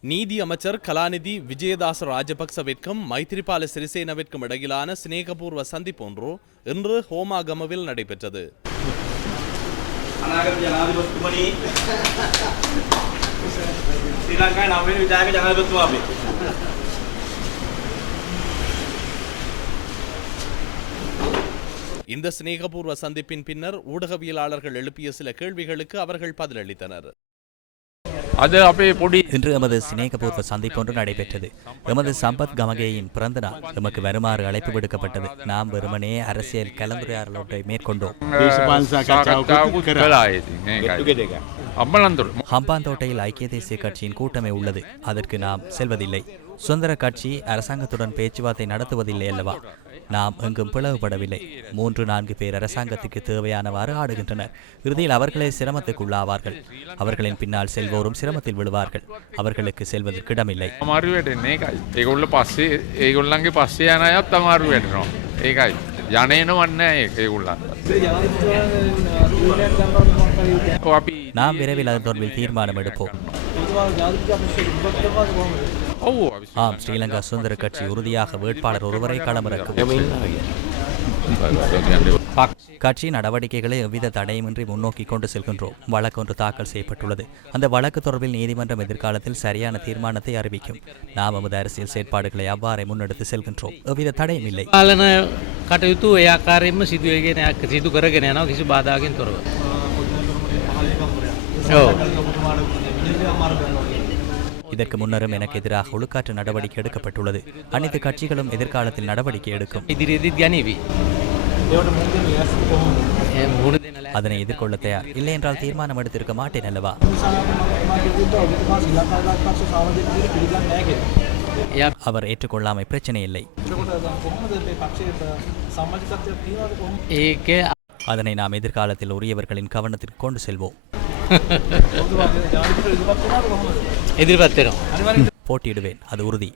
நீதி அமைச்சர் கலாநிதி விஜயதாச ராஜபக்ச வெட்கம் மைத்திரிபால சிறிசேனவிற்கும் இடையிலான சிநேகபூர்வ சந்திப்பு ஒன்று இன்று ஹோமாகமவில் நடைபெற்றது. இந்த சிநேகபூர்வ சந்திப்பின் பின்னர் ஊடகவியலாளர்கள் எழுப்பிய சில கேள்விகளுக்கு அவர்கள் பதிலளித்தனர். அது அப்படியே பொடி. இன்று எமது சினேகபூர்வ சந்திப்பொன்று நடைபெற்றது. எமது சம்பத் கமகேயின் பிறந்த நாள். எமக்கு வருமாறு அழைப்பு விடுக்கப்பட்டது. நாம் வெறுமனே அரசியல் கலந்துரையாடலொன்றை மேற்கொண்டோம். ஹம்பாந்தோட்டையில் ஐக்கிய தேசிய கட்சியின் கூட்டமே உள்ளது. அதற்கு நாம் செல்வதில்லை. சுதந்திர கட்சி அரசாங்கத்துடன் பேச்சுவார்த்தை நடத்துவதில்லை அல்லவா? நாம் எங்கும் பிளவுபடவில்லை. மூன்று நான்கு பேர் அரசாங்கத்துக்கு தேவையானவாறு ஆடுகின்றனர். இறுதியில் அவர்களே சிரமத்துக்குள்ளாவார்கள். அவர்களின் பின்னால் செல்வோரும் சிரமத்தில் விழுவார்கள். அவர்களுக்கு செல்வதற்கு இடமில்லை. ஏகாய். ஜனேனும் அண்ணன் ஏகுள்ளாங்க පස්සේ ඒගොල්ලන්ගේ පස්සේ යන අයත් අමාරු වැටෙනවා. ඒකයි. යනේන වන්න ඒගොල්ලන්ට. ඔව් අපි நாம் விரைவில் அது தொடர்பில் தீர்மானம் எடுப்போம் ඔව් අපි ஆம் ஸ்ரீலங்கா சுதந்திர கட்சி உறுதியாக வேட்பாளர் ஒருவரை களமிறக்கும் கட்சி நடவடிக்கைகளை எவ்வித தடையுமின்றி முன்னோக்கி கொண்டு செல்கின்றோம் வழக்கொன்று தாக்கல் செய்யப்பட்டுள்ளது அந்த வழக்கு தொடர்பில் நீதிமன்றம் எதிர்காலத்தில் சரியான தீர்மானத்தை அறிவிக்கும் நாம் நமது அரசியல் செயற்பாடுகளை அவ்வாறே முன்னெடுத்து செல்கின்றோம் எவ்வித தடையும் இல்லை පාලන කටයුතු ඒ ආකාරයෙන්ම සිදුවගෙන යන- සිදු කරගෙන යනවා කිසි බාධාකින් තොරව. இதற்கு முன்னரும் எனக்கு எதிராக ஒழுக்காற்று நடவடிக்கை எடுக்கப்பட்டுள்ளது. அனைத்து கட்சிகளும் எதிர்காலத்தில் நடவடிக்கை எடுக்கும். அதனை எதிர்கொள்ள தயார். இல்லை என்றால் தீர்மானம் எடுத்திருக்க மாட்டேன் அல்லவா? அவர் ஏற்றுக்கொள்ளாமை பிரச்சனை இல்லை. அதனை நாம் எதிர்காலத்தில் உரியவர்களின் கவனத்திற்கு கொண்டு செல்வோம். எதிர்பார்த்திடும் போட்டியிடுவேன். அது உறுதி.